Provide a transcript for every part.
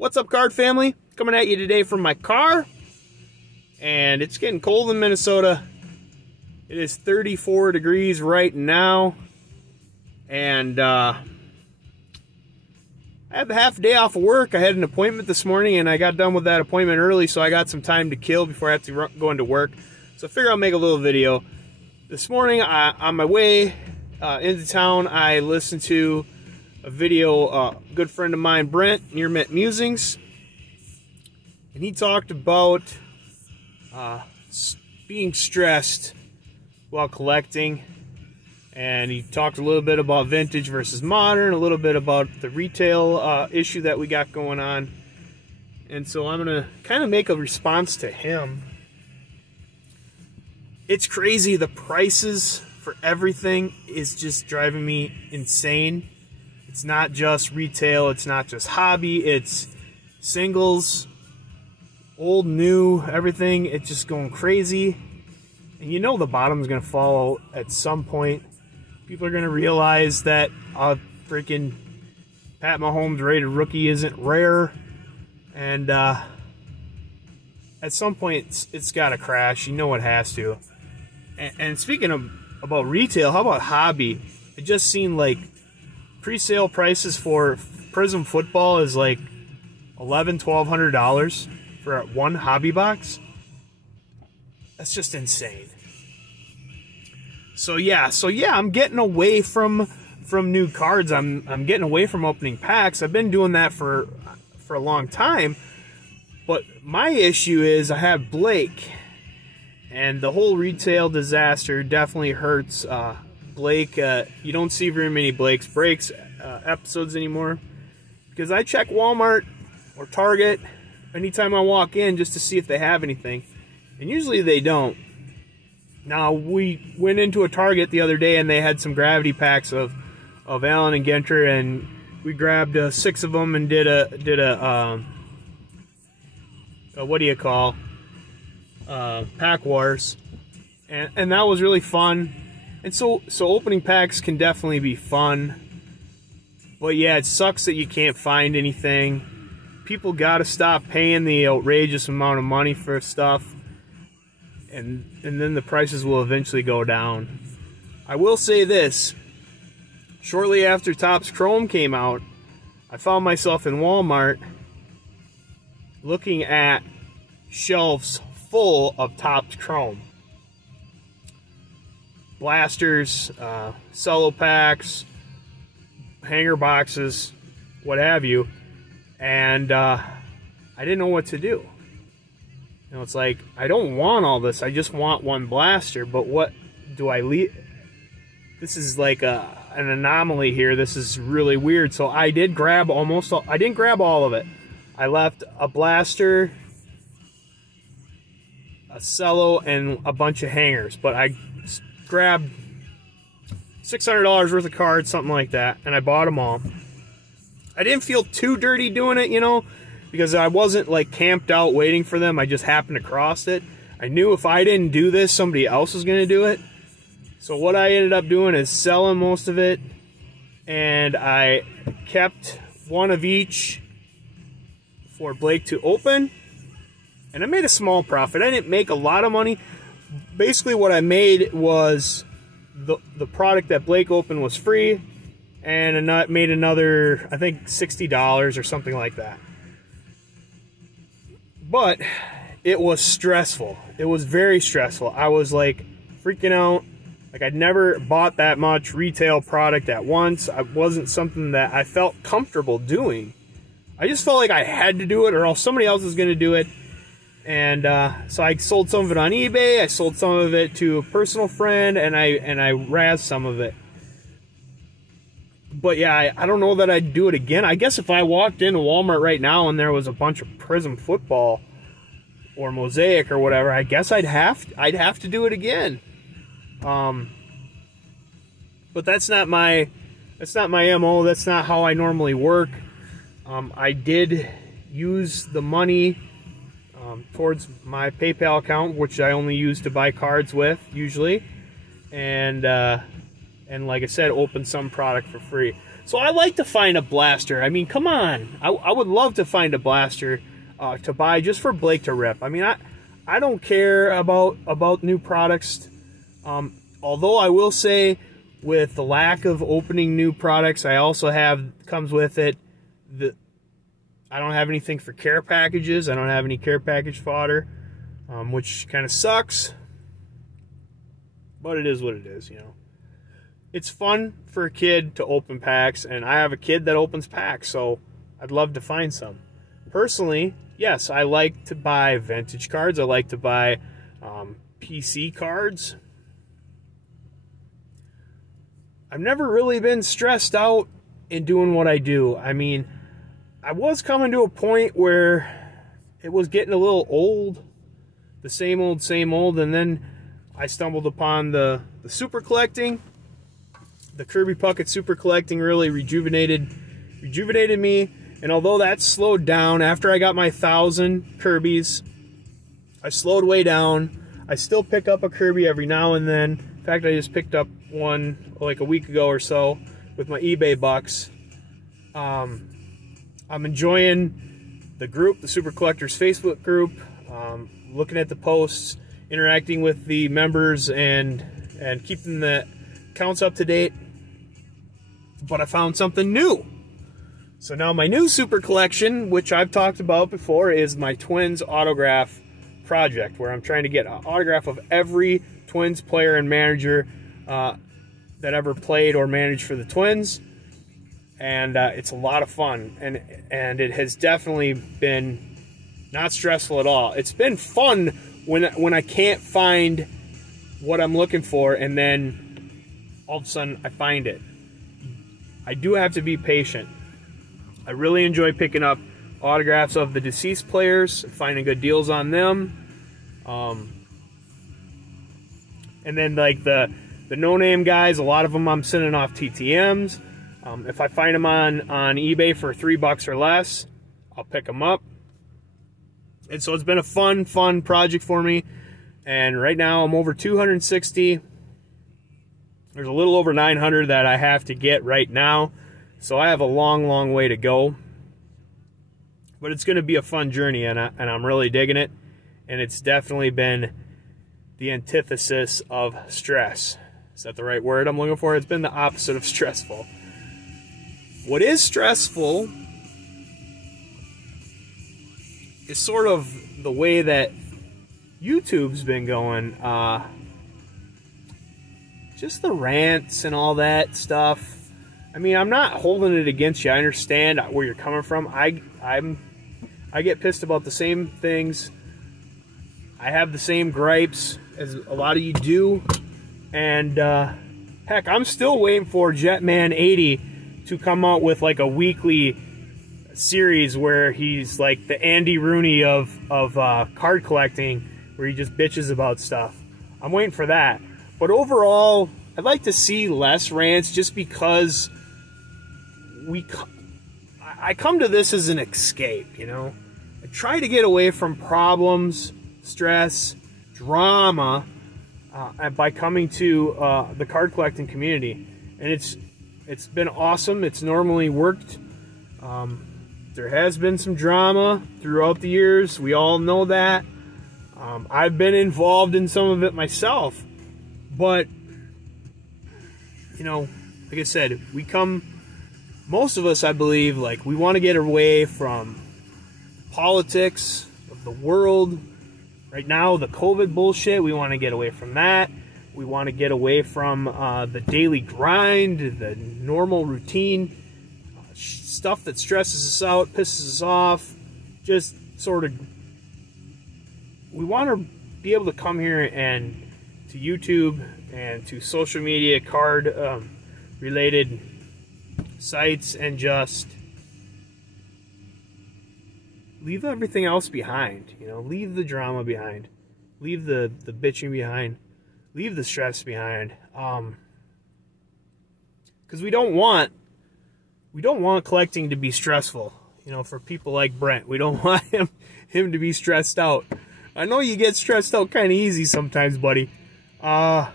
What's up, card family? Coming at you today from my car, and it's getting cold in Minnesota. It is 34 degrees right now, and I had half a day off of work. I had an appointment this morning, and I got done with that appointment early, so I got some time to kill before I have to go into work. So I figured I'll make a little video. This morning, on my way into town, I listened to a video, a good friend of mine, Brent, Near Mint Musings, and he talked about being stressed while collecting, and he talked a little bit about vintage versus modern, a little bit about the retail issue that we got going on, and so I'm gonna kind of make a response to him. It's crazy, the prices for everything is just driving me insane. It's not just retail, it's not just hobby, it's singles, old, new, everything. It's just going crazy. And you know the bottom's gonna fall at some point. People are gonna realize that freaking Pat Mahomes rated rookie isn't rare. And at some point it's gotta crash. You know it has to. And speaking about retail, how about hobby? I just seen like pre-sale prices for Prizm football is like $1,100-$1,200 for one hobby box. That's just insane. So yeah, I'm getting away from new cards. I'm getting away from opening packs. I've been doing that for a long time. But my issue is I have Blake, and the whole retail disaster definitely hurts Blake. You don't see very many Blake's Breaks episodes anymore, because I check Walmart or Target anytime I walk in just to see if they have anything, and usually they don't. Now, we went into a Target the other day and they had some gravity packs of Allen and Ginter, and we grabbed 6 of them and did a what do you call, pack wars, and that was really fun. And so opening packs can definitely be fun, but yeah, it sucks that you can't find anything. People gotta stop paying the outrageous amount of money for stuff, and then the prices will eventually go down. I will say this: shortly after Topps Chrome came out, I found myself in Walmart looking at shelves full of Topps Chrome. Blasters, cello packs, hanger boxes, what have you, and I didn't know what to do. You know, it's like, I don't want all this, I just want one blaster, but what do I leave? This is like an anomaly here. This is really weird. So I did grab almost all, I didn't grab all of it. I left a blaster, a cello, and a bunch of hangers, but I grabbed $600 worth of cards, something like that, and I bought them all. I didn't feel too dirty doing it, you know, because I wasn't like camped out waiting for them. I just happened across it. I knew if I didn't do this, somebody else was going to do it. So what I ended up doing is selling most of it, and I kept one of each for Blake to open, and I made a small profit. I didn't make a lot of money. Basically what I made was the product that Blake opened was free, and I made another, I think, $60 or something like that. But it was stressful. It was very stressful. I was like freaking out. Like, I'd never bought that much retail product at once. It wasn't something that I felt comfortable doing. I just felt like I had to do it, or else somebody else was going to do it. And so I sold some of it on eBay. I sold some of it to a personal friend, and I razzed some of it. But yeah, I don't know that I'd do it again. I guess if I walked into Walmart right now and there was a bunch of Prizm football or Mosaic or whatever, I guess I'd have to do it again. But that's not my MO. That's not how I normally work. I did use the money towards my PayPal account, which I only use to buy cards with usually, and like I said, open some product for free. So I like to find a blaster. I mean, come on. I would love to find a blaster to buy just for Blake to rip. I mean, I don't care about new products. Although I will say, with the lack of opening new products, I also comes with it I don't have anything for care packages. I don't have any care package fodder, which kind of sucks. But it is what it is, you know. It's fun for a kid to open packs, and I have a kid that opens packs, so I'd love to find some. Personally, yes, I like to buy vintage cards. I like to buy PC cards. I've never really been stressed out in doing what I do. I mean, I was coming to a point where it was getting a little old, the same old, and then I stumbled upon the super collecting. The Kirby Puckett super collecting really rejuvenated me, and although that slowed down after I got my 1,000 Kirbys, I slowed way down. I still pick up a Kirby every now and then. In fact, I just picked up one like a week ago or so with my eBay bucks. I'm enjoying the group, the Super Collectors Facebook group, looking at the posts, interacting with the members, and keeping the accounts up to date. But I found something new. So now my new super collection, which I've talked about before, is my Twins autograph project, where I'm trying to get an autograph of every Twins player and manager that ever played or managed for the Twins. And it's a lot of fun, and it has definitely been not stressful at all. It's been fun when I can't find what I'm looking for, and then all of a sudden I find it. I do have to be patient. I really enjoy picking up autographs of the deceased players, finding good deals on them. And then like the no-name guys, a lot of them I'm sending off TTMs. If I find them on eBay for $3 or less, I'll pick them up. And so it's been a fun project for me. And right now I'm over 260. There's a little over 900 that I have to get right now. So I have a long way to go. But it's going to be a fun journey, and I'm really digging it. And it's definitely been the antithesis of stress. Is that the right word I'm looking for? It's been the opposite of stressful. What is stressful is sort of the way that YouTube's been going. Just the rants and all that stuff. I mean, I'm not holding it against you. I understand where you're coming from. I get pissed about the same things. I have the same gripes as a lot of you do. And heck, I'm still waiting for Jetman80 to come out with like a weekly series where he's like the Andy Rooney of card collecting, where he just bitches about stuff. I'm waiting for that. But overall, I'd like to see less rants, just because I come to this as an escape, you know? I try to get away from problems, stress, drama by coming to the card collecting community. And it's been awesome. It's normally worked. There has been some drama throughout the years. We all know that. I've been involved in some of it myself. But, you know, like I said, most of us, I believe, like, we want to get away from politics of the world. Right now, the COVID bullshit, we want to get away from that. We want to get away from the daily grind, the normal routine, stuff that stresses us out, pisses us off. Just sort of, we want to be able to come here and to YouTube and to social media card related sites and just leave everything else behind. You know, leave the drama behind, leave the bitching behind, leave the stress behind, because we don't want collecting to be stressful. You know, for people like Brent, we don't want him to be stressed out. I know you get stressed out kind of easy sometimes, buddy. So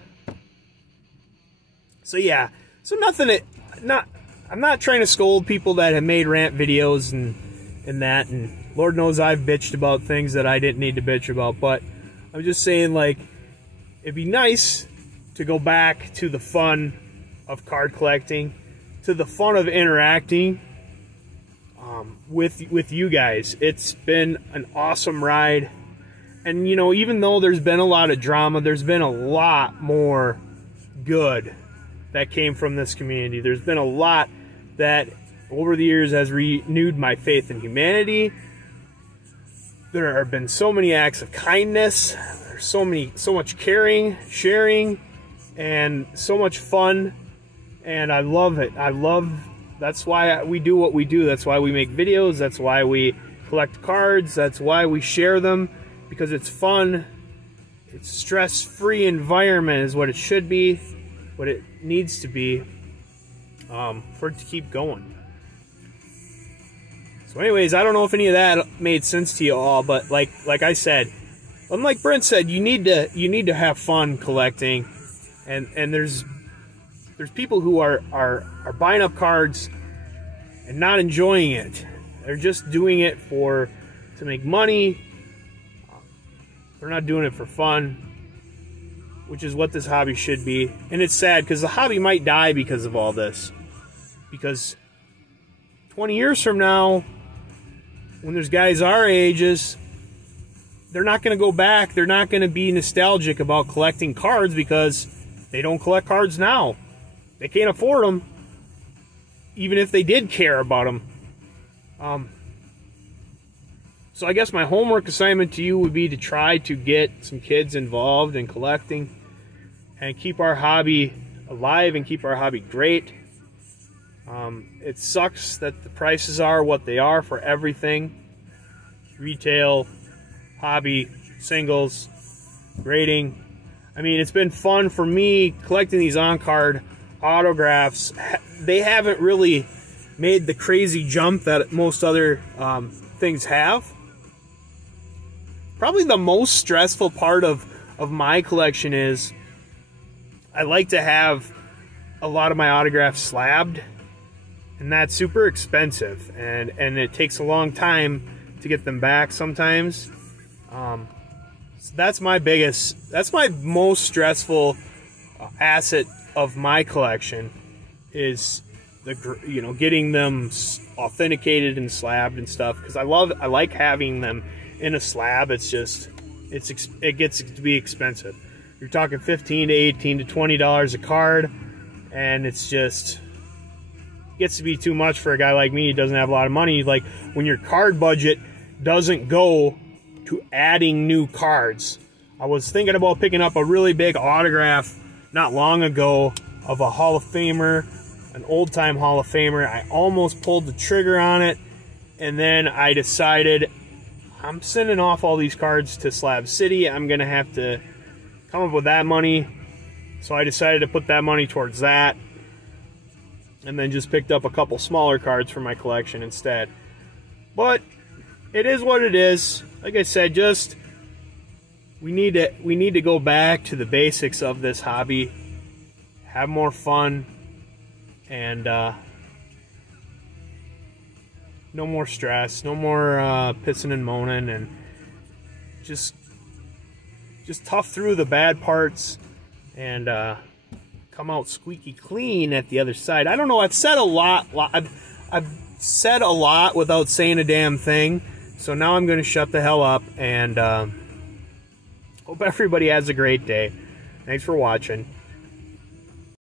yeah, so I'm not trying to scold people that have made rant videos and that, and Lord knows I've bitched about things that I didn't need to bitch about, but I'm just saying, like, it'd be nice to go back to the fun of card collecting, to the fun of interacting with you guys. It's been an awesome ride. And, you know, even though there's been a lot of drama, there's been a lot more good that came from this community. There's been a lot that, over the years, has renewed my faith in humanity. There have been so many acts of kindness. There's so much caring, sharing, and so much fun. And I love it. That's why we do what we do. That's why we make videos. That's why we collect cards. That's why we share them, because it's fun. It's stress-free environment is what it should be, what it needs to be, for it to keep going. So anyways, I don't know if any of that made sense to you all, but like I said, like Brent said, you need to have fun collecting, and there's people who are buying up cards and not enjoying it. They're just doing it to make money. They're not doing it for fun, which is what this hobby should be. And it's sad because the hobby might die because of all this. Because 20 years from now, when there's guys our ages, they're not going to go back. They're not going to be nostalgic about collecting cards because they don't collect cards now. They can't afford them, even if they did care about them. So I guess my homework assignment to you would be to try to get some kids involved in collecting and keep our hobby alive and keep our hobby great. It sucks that the prices are what they are for everything. Retail, hobby, singles, grading. I mean, it's been fun for me collecting these on-card autographs. They haven't really made the crazy jump that most other things have. Probably the most stressful part of my collection is I like to have a lot of my autographs slabbed, and that's super expensive, and it takes a long time to get them back sometimes. So that's my most stressful asset of my collection, is getting them authenticated and slabbed and stuff, because I like having them in a slab. It gets to be expensive. You're talking $15 to $18 to $20 a card, and it's just gets to be too much for a guy like me who doesn't have a lot of money. Like, when your card budget doesn't go to adding new cards. I was thinking about picking up a really big autograph not long ago of a Hall of Famer, an old-time Hall of Famer. I almost pulled the trigger on it, and then I decided I'm sending off all these cards to Slab City. I'm going to have to come up with that money. So I decided to put that money towards that, and then just picked up a couple smaller cards for my collection instead. But it is what it is. Like I said, just we need to go back to the basics of this hobby, have more fun, and no more stress, no more pissing and moaning, and just tough through the bad parts and come out squeaky clean at the other side. I don't know. I've said a lot. I've said a lot without saying a damn thing. So now I'm going to shut the hell up, and hope everybody has a great day. Thanks for watching.